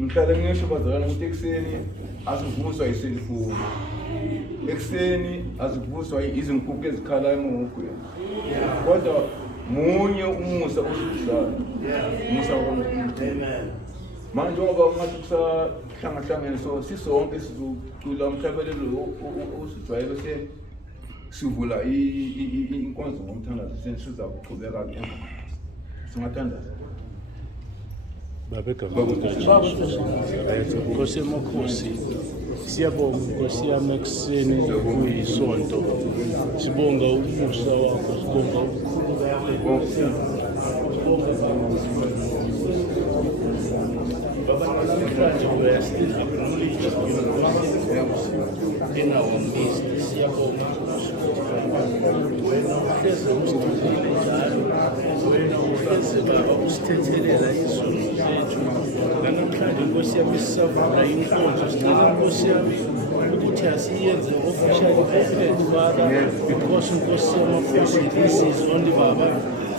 Ngihlale ngisho bazalwane ukuthi ekuseni asivuswa iselfoni. Ekuseni azivuswa izinkukhu ezikhala emahogweni. Kodwa munye umusa usihlala. Umusa kaNkulunkulu. Manje ngoba ngathi kusahlangahlangene so sisonke sizocula umhlabelelo osijwayele bese sivula inkonzo ngomthandazo senisiza ukuqhubeka ke emva. Singathandaza. Nkosi emakhosi, siyabonga Nkosi yami ekuseni kuyisonto, sibonga umusa wakho, sibonga ubukhulu bakho, namhlanje we are still acknowledged in our midst. Siyabonga wena uhleze usigcinile njalo, wena uhleze Baba usithethelela izono zethu. Namhlanje Nkosi yami sisavula inkonzo, sicela Nkosi yami ukuthi asiyenze officially open Father, because Nkosi yamakhosi this is only Baba.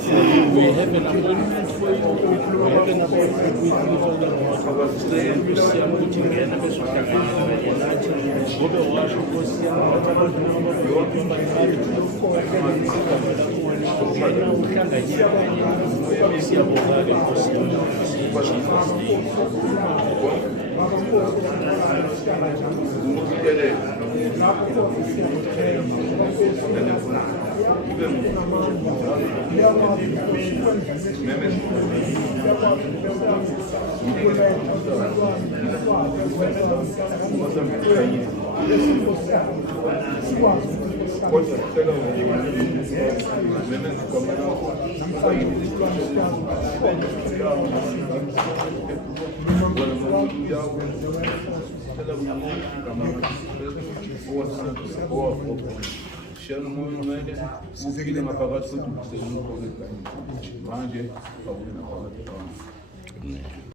We have an appointment for you. We have an appointment with you, Father God. Sicela Nkosi yami ukuthi ngena bezohlanganyela nathi ngobe washo Nkosi yami ukuthi abantu nababheke bakhathi ngena uhlanganyela kanye nawe. Siyabonga-ke Nkosi yami Shiloh mwende ufike ngaphakathi futhi ukusebenzisa manje awuna phakathi.